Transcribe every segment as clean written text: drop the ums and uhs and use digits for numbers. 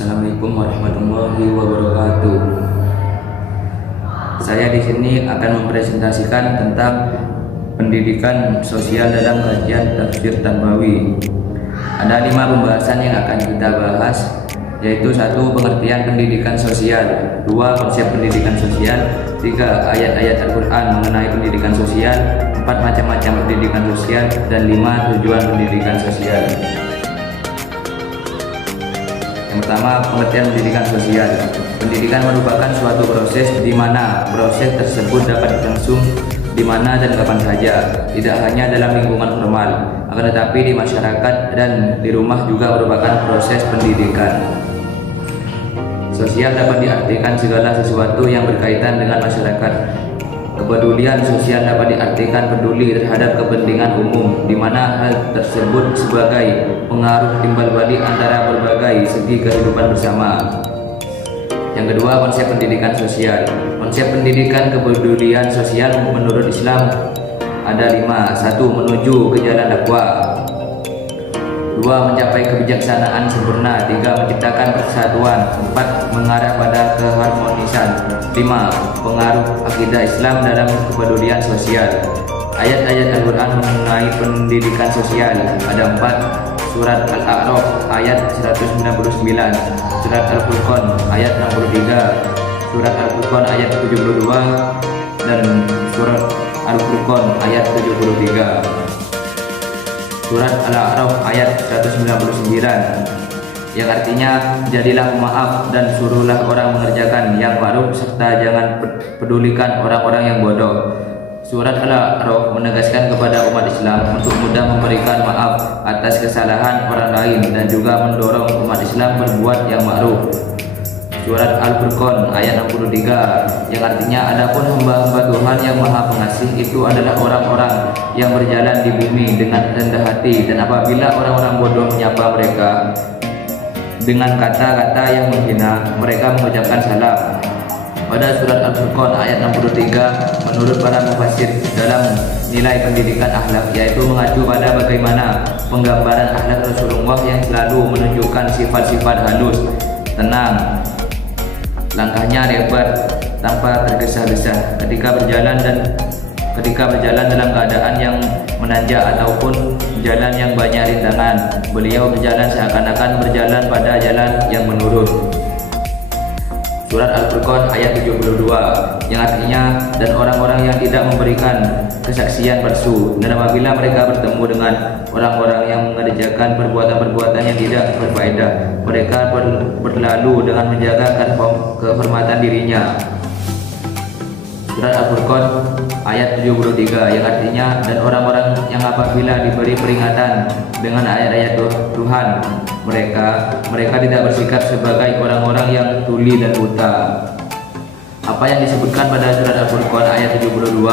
Assalamualaikum warahmatullahi wabarakatuh. Saya di sini akan mempresentasikan tentang pendidikan sosial dalam kajian tafsir Tanbawi. Ada 5 pembahasan yang akan kita bahas, yaitu 1. Pengertian pendidikan sosial, 2. Konsep pendidikan sosial, 3. Ayat-ayat Al-Quran mengenai pendidikan sosial, 4. Macam-macam pendidikan sosial, dan 5. Tujuan pendidikan sosial. Yang pertama, pengertian pendidikan sosial. Pendidikan merupakan suatu proses di mana proses tersebut dapat berlangsung di mana dan kapan saja, tidak hanya dalam lingkungan formal, akan tetapi di masyarakat dan di rumah juga merupakan proses pendidikan. Sosial dapat diartikan segala sesuatu yang berkaitan dengan masyarakat. Kepedulian sosial dapat diartikan peduli terhadap kepentingan umum, di mana hal tersebut sebagai pengaruh timbal balik antara berbagai segi kehidupan bersama. Yang kedua, konsep pendidikan sosial. Konsep pendidikan kepedulian sosial menurut Islam ada 5. 1. Menuju ke jalan dakwah. 2. Mencapai kebijaksanaan sempurna. 3. Menciptakan persatuan. 4. Mengarah pada keharmonisan. 5. Pengaruh akidah Islam dalam kepedulian sosial. Ayat-ayat Al-Quran mengenai pendidikan sosial ada 4. Surat Al-A'raf ayat 199, Surat Al-Furqan ayat 63, Surat Al-Furqan ayat 72, dan Surat Al-Furqan ayat 73. Surat Al-A'raf ayat 199 yang artinya, jadilah pemaaf dan suruhlah orang mengerjakan yang ma'ruf serta jangan pedulikan orang-orang yang bodoh. Surat Al-A'raf menegaskan kepada umat Islam untuk mudah memberikan maaf atas kesalahan orang lain dan juga mendorong umat Islam berbuat yang ma'ruf. Surat Al-Furqan ayat 63 yang artinya, adapun hamba-hamba Tuhan yang Maha Pengasih itu adalah orang-orang yang berjalan di bumi dengan rendah hati, dan apabila orang-orang bodoh menyapa mereka dengan kata-kata yang menghina, mereka mengucapkan salam. Pada surat Al-Furqan ayat 63, menurut para mufassir, dalam nilai pendidikan akhlak, yaitu mengacu pada bagaimana penggambaran akhlak Rasulullah yang selalu menunjukkan sifat-sifat halus, tenang, langkahnya lebar tanpa tergesa-gesa ketika berjalan dalam keadaan yang menanjak ataupun jalan yang banyak rintangan. Beliau berjalan seakan-akan berjalan pada jalan yang menurun. Surat Al-Furqan ayat 72 yang artinya, dan orang-orang yang tidak memberikan kesaksian palsu, dan apabila mereka bertemu dengan orang-orang yang mengerjakan perbuatan-perbuatan yang tidak berfaedah, mereka berlalu dengan menjaga kehormatan dirinya. Surat Al-Furqan ayat 73 yang artinya, dan orang-orang yang apabila diberi peringatan dengan ayat-ayat Tuhan mereka tidak bersikap sebagai orang-orang yang tuli dan buta. Apa yang disebutkan pada surat Al-Furqan ayat 72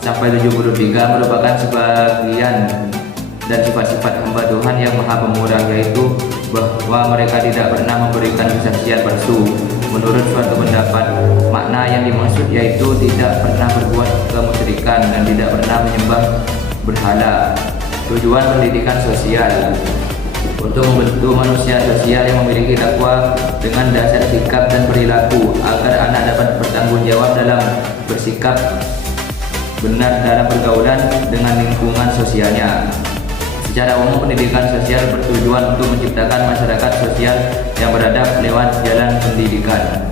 sampai 73 merupakan sebagian dan sifat-sifat hamba Tuhan yang Maha Pemurah, yaitu bahwa mereka tidak pernah memberikan kesaksian palsu. Menurut suatu pendapat, makna yang dimaksud yaitu tidak pernah berbuat kemusyrikan dan tidak pernah menyembah berhala. Tujuan pendidikan sosial untuk membentuk manusia sosial yang memiliki takwa dengan dasar sikap dan perilaku, agar anak dapat bertanggung jawab dalam bersikap benar dalam pergaulan dengan lingkungan sosialnya. Secara umum, pendidikan sosial bertujuan untuk menciptakan masyarakat sosial yang beradab lewat jalan pendidikan.